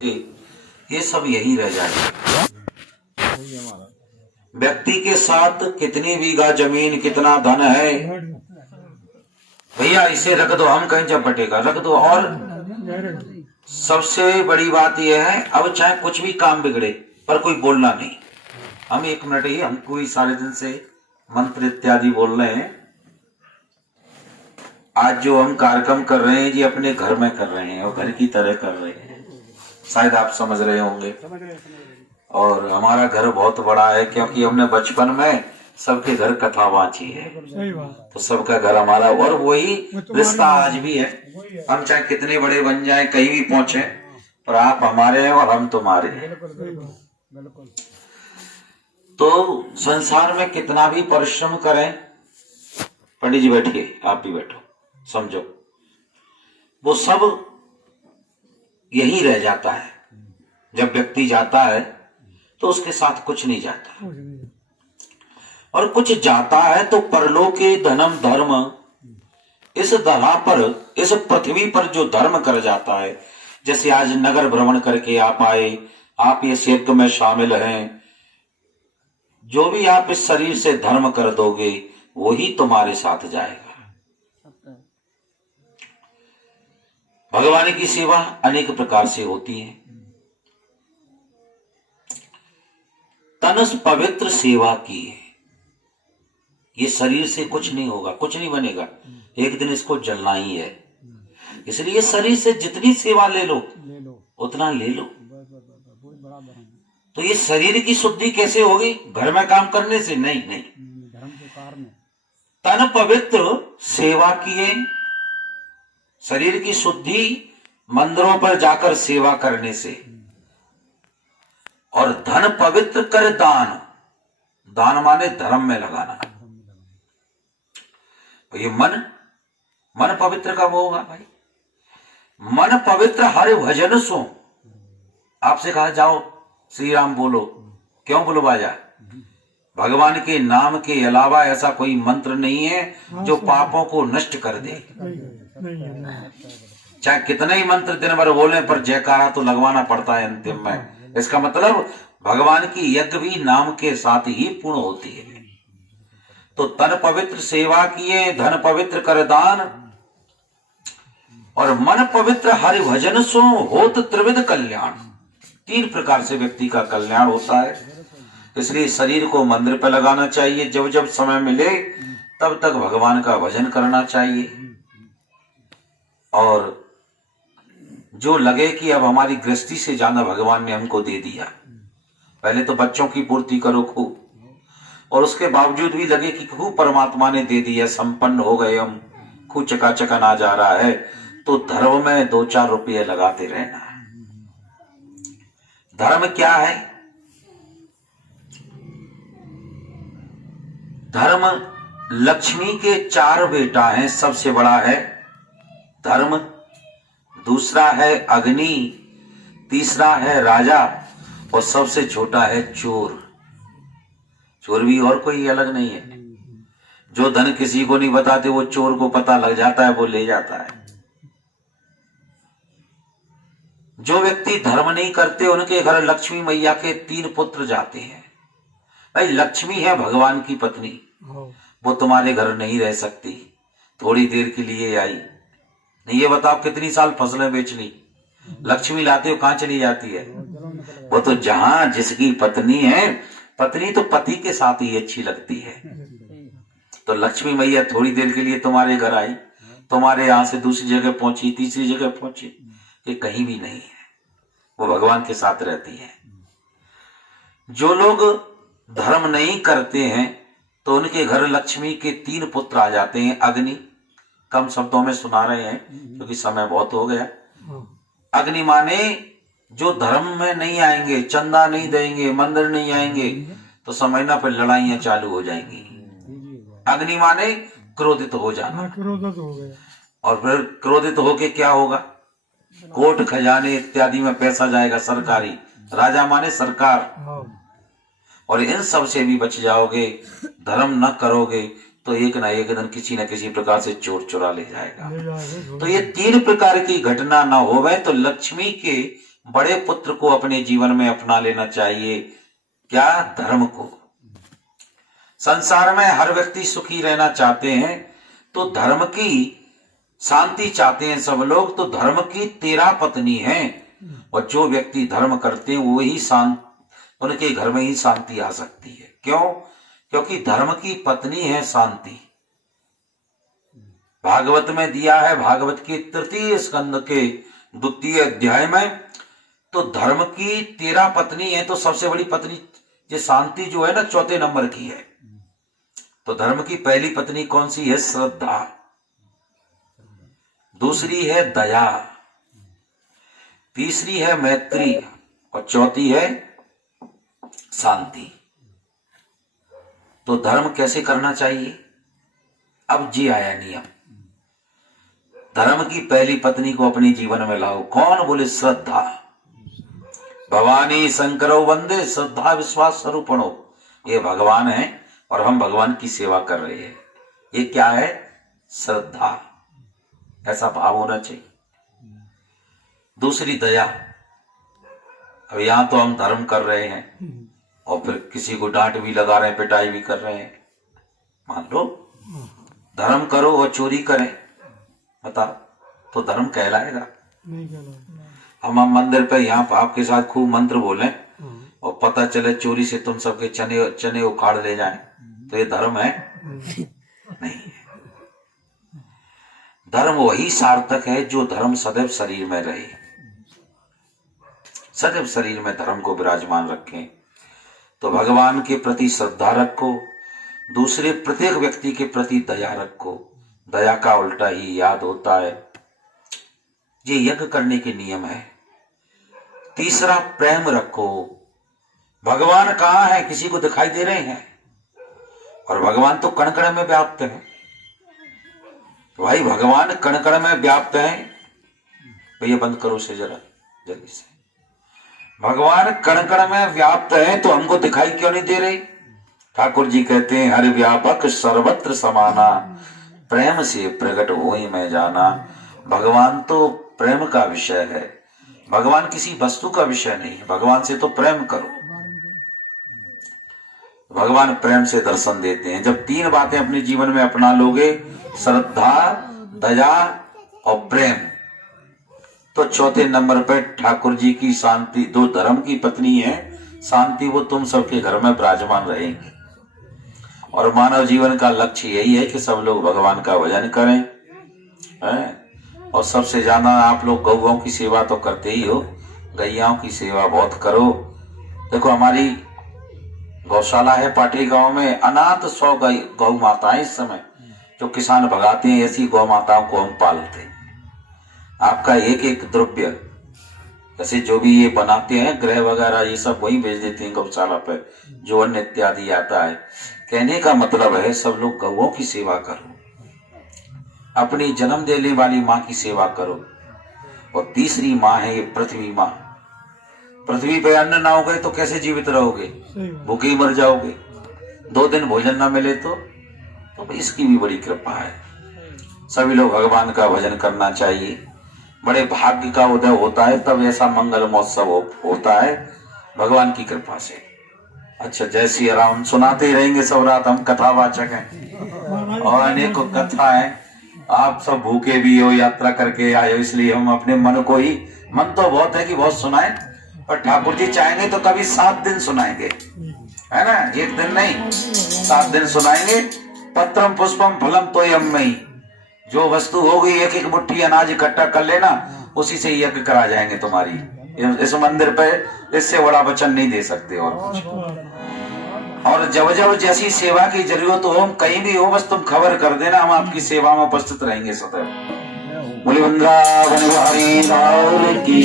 ये सब यही रह जाएगा। व्यक्ति के साथ कितनी बीघा जमीन, कितना धन है, भैया इसे रख दो, हम कहीं जब बटेगा रख दो। और सबसे बड़ी बात यह है, अब चाहे कुछ भी काम बिगड़े पर कोई बोलना नहीं। हम 1 मिनट ही, हम कोई सारे दिन से मंत्र इत्यादि बोल रहे हैं। आज जो हम कार्यक्रम कर रहे हैं जी अपने घर में कर रहे हैं और घर की तरह कर रहे हैं, शायद आप समझ रहे होंगे। और हमारा घर बहुत बड़ा है क्योंकि हमने बचपन में सबके घर कथा वांची है, तो सबका घर हमारा, और वही रिश्ता आज भी है। हम चाहे कितने बड़े बन जाएं, कहीं भी पहुंचे, पर आप हमारे हैं और हम तुम्हारे हैं। तो संसार में कितना भी परिश्रम करें, पंडित जी बैठिए, आप भी बैठो, समझो, वो सब यही रह जाता है। जब व्यक्ति जाता है तो उसके साथ कुछ नहीं जाता, और कुछ जाता है तो परलोके धनम धर्म, इस धरा पर, इस पृथ्वी पर जो धर्म कर जाता है। जैसे आज नगर भ्रमण करके आप आए, आप ये यज्ञ में शामिल हैं, जो भी आप इस शरीर से धर्म कर दोगे वही तुम्हारे साथ जाएगा। भगवान की सेवा अनेक प्रकार से होती है। तनस पवित्र सेवा की है। ये शरीर से कुछ नहीं होगा, कुछ नहीं बनेगा, एक दिन इसको जलना ही है। इसलिए शरीर से जितनी सेवा ले लो उतना ले लो। तो ये शरीर की शुद्धि कैसे होगी? घर में काम करने से नहीं, नहीं, तन पवित्र सेवा किए। शरीर की शुद्धि मंदिरों पर जाकर सेवा करने से, और धन पवित्र कर दान, दान माने धर्म में लगाना। तो ये मन पवित्र कब होगा भाई? मन पवित्र हरि भजन सो। आपसे कहा जाओ श्री राम बोलो, क्यों बुलवाया? भगवान के नाम के अलावा ऐसा कोई मंत्र नहीं है जो पापों को नष्ट कर दे। चाहे कितने ही मंत्र दिन भर बोले, पर जयकारा तो लगवाना पड़ता है अंतिम में। इसका मतलब भगवान की यज्ञ भी नाम के साथ ही पूर्ण होती है। तो तन पवित्र सेवा किए, धन पवित्र कर दान, और मन पवित्र हरि भजन सो होत त्रिविध कल्याण। 3 प्रकार से व्यक्ति का कल्याण होता है। इसलिए शरीर को मंदिर पर लगाना चाहिए, जब जब समय मिले तब तक भगवान का भजन करना चाहिए। और जो लगे कि अब हमारी गृहस्थी से ज्यादा भगवान ने हमको दे दिया, पहले तो बच्चों की पूर्ति करो खूब, और उसके बावजूद भी लगे कि खूब परमात्मा ने दे दिया, संपन्न हो गए हम, खूब चकाचकन आ जा रहा है, तो धर्म में 2-4 रुपये लगाते रहना। धर्म क्या है? धर्म लक्ष्मी के 4 बेटा हैं। सबसे बड़ा है धर्म, दूसरा है अग्नि, तीसरा है राजा, और सबसे छोटा है चोर। चोर भी और कोई अलग नहीं है। जो धन किसी को नहीं बताते वो चोर को पता लग जाता है, वो ले जाता है। जो व्यक्ति धर्म नहीं करते उनके घर लक्ष्मी मैया के 3 पुत्र जाते हैं। भाई लक्ष्मी है भगवान की पत्नी, वो तुम्हारे घर नहीं रह सकती, थोड़ी देर के लिए आई। नहीं, ये बताओ कितनी साल फसलें बेच ली, लक्ष्मी लाते हो कहां चली जाती है? वो तो जहां जिसकी पत्नी है, पत्नी तो पति के साथ ही अच्छी लगती है। तो लक्ष्मी मैया थोड़ी देर के लिए तुम्हारे घर आई, तुम्हारे यहां से दूसरी जगह पहुंची, तीसरी जगह पहुंची, ये कहीं भी नहीं है, वो भगवान के साथ रहती है। जो लोग धर्म नहीं करते हैं तो उनके घर लक्ष्मी के 3 पुत्र आ जाते हैं। अग्नि, कम शब्दों में सुना रहे हैं क्योंकि समय बहुत हो गया। अग्नि माने जो धर्म में नहीं आएंगे, चंदा नहीं देंगे, मंदिर नहीं आएंगे, तो समझना फिर लड़ाइयां चालू हो जाएंगी। अग्नि माने क्रोधित हो जाना, और फिर क्रोधित होके क्या होगा? कोट खजाने इत्यादि में पैसा जाएगा सरकारी। राजा माने सरकार, और इन सब से भी बच जाओगे। धर्म न करोगे तो एक ना एक दिन किसी न किसी प्रकार से चोर चुरा ले जाएगा। तो ये 3 प्रकार की घटना ना होवे तो लक्ष्मी के बड़े पुत्र को अपने जीवन में अपना लेना चाहिए। क्या? धर्म को। संसार में हर व्यक्ति सुखी रहना चाहते हैं, तो धर्म की शांति चाहते हैं सब लोग। तो धर्म की 13 पत्नी हैं, और जो व्यक्ति धर्म करते हैं वही शांत, उनके घर में ही शांति आ सकती है। क्यों? क्योंकि धर्म की पत्नी है शांति। भागवत में दिया है, भागवत के 3 स्कंद के 2 अध्याय में, तो धर्म की 13 पत्नी है, तो सबसे बड़ी पत्नी ये शांति जो है ना 4 नंबर की है। तो धर्म की पहली पत्नी कौन सी है? श्रद्धा। दूसरी है दया, तीसरी है मैत्री, और चौथी है शांति। तो धर्म कैसे करना चाहिए? अब जी आया नियम। धर्म की पहली पत्नी को अपने जीवन में लाओ। कौन? बोले श्रद्धा। भवानी शंकरो वंदे श्रद्धा विश्वास स्वरूपणो। ये भगवान है और हम भगवान की सेवा कर रहे हैं। ये क्या है? श्रद्धा। ऐसा भाव होना चाहिए। दूसरी दया। अब यहां तो हम धर्म कर रहे हैं और फिर किसी को डांट भी लगा रहे हैं, पिटाई भी कर रहे हैं। मान लो धर्म करो और चोरी करें, बता तो धर्म कहलाएगा? नहीं कहलाएगा। हम मंदिर पे यहाँ आपके साथ खूब मंत्र बोलें और पता चले चोरी से तुम सबके चने उखाड़ ले जाएं, तो ये धर्म है? नहीं है। धर्म वही सार्थक है जो धर्म सदैव शरीर में रहे, सदैव शरीर में धर्म को विराजमान रखें। तो भगवान के प्रति श्रद्धा रखो, दूसरे प्रत्येक व्यक्ति के प्रति दया रखो। दया का उल्टा ही याद होता है। ये यज्ञ करने के नियम है। तीसरा प्रेम रखो। भगवान कहाँ है? किसी को दिखाई दे रहे हैं? और भगवान तो कण कण में व्याप्त है। भाई भगवान कण कण में व्याप्त है। भैया बंद करो से जरा जल्दी से। भगवान कण कण में व्याप्त है, तो हमको दिखाई क्यों नहीं दे रहे? ठाकुर जी कहते हैं हरि व्यापक सर्वत्र समाना, प्रेम से प्रकट होई मैं जाना। भगवान तो प्रेम का विषय है, भगवान किसी वस्तु का विषय नहीं है। भगवान से तो प्रेम करो। भगवान प्रेम से दर्शन देते हैं। जब 3 बातें अपने जीवन में अपना लोगे, श्रद्धा, दया और प्रेम, तो चौथे नंबर पर ठाकुर जी की शांति, 2 धर्म की पत्नी है शांति, वो तुम सबके घर में विराजमान रहेंगी। और मानव जीवन का लक्ष्य यही है कि सब लोग भगवान का भजन करें, और सबसे ज्यादा आप लोग गौओं की सेवा तो करते ही हो, गैयाओं की सेवा बहुत करो। देखो हमारी गौशाला है पाटी गांव में, अनाथ 100 गौ माताएं इस समय जो किसान भगाते हैं, ऐसी गौ माताओं को हम पालते हैं। आपका एक एक द्रव्य, जैसे जो भी ये बनाते हैं ग्रह वगैरह, ये सब वही भेज देते हैं गौशाला पे, जो अन्न इत्यादि आता है। कहने का मतलब है सब लोग गौओं की सेवा करो, अपनी जन्म देने वाली माँ की सेवा करो। और तीसरी माँ है ये पृथ्वी माँ। पृथ्वी पे अन्न ना हो गए तो कैसे जीवित रहोगे? भूखे ही मर जाओगे। 2 दिन भोजन ना मिले तो इसकी भी बड़ी कृपा है। सभी लोग भगवान का भजन करना चाहिए। बड़े भाग्य का उदय होता है तब ऐसा मंगल महोत्सव होता है भगवान की कृपा से। अच्छा, जय श्री राम सुनाते ही रहेंगे सब रात, हम कथावाचक हैं और अनेकों कथा है। आप सब भूखे भी हो, यात्रा करके आए हो, इसलिए हम अपने मन को ही, मन तो बहुत है कि बहुत सुनाए, पर ठाकुर जी चाहेंगे तो कभी 7 दिन सुनाएंगे, है ना? 1 दिन नहीं, 7 दिन सुनाएंगे। पत्रम पुष्पम फलम तोयम्मयि, जो वस्तु होगी 1-1 मुट्ठी अनाज इकट्ठा कर लेना, उसी से यज्ञ करा जाएंगे तुम्हारी। इस मंदिर पे इससे बड़ा वचन नहीं दे सकते और कुछ। और जब जब जैसी सेवा की जरूरत हो, हम कहीं भी हो, बस तुम खबर कर देना, हम आपकी सेवा में उपस्थित रहेंगे सदैव। बोले वृंदावन बिहारी लाल की।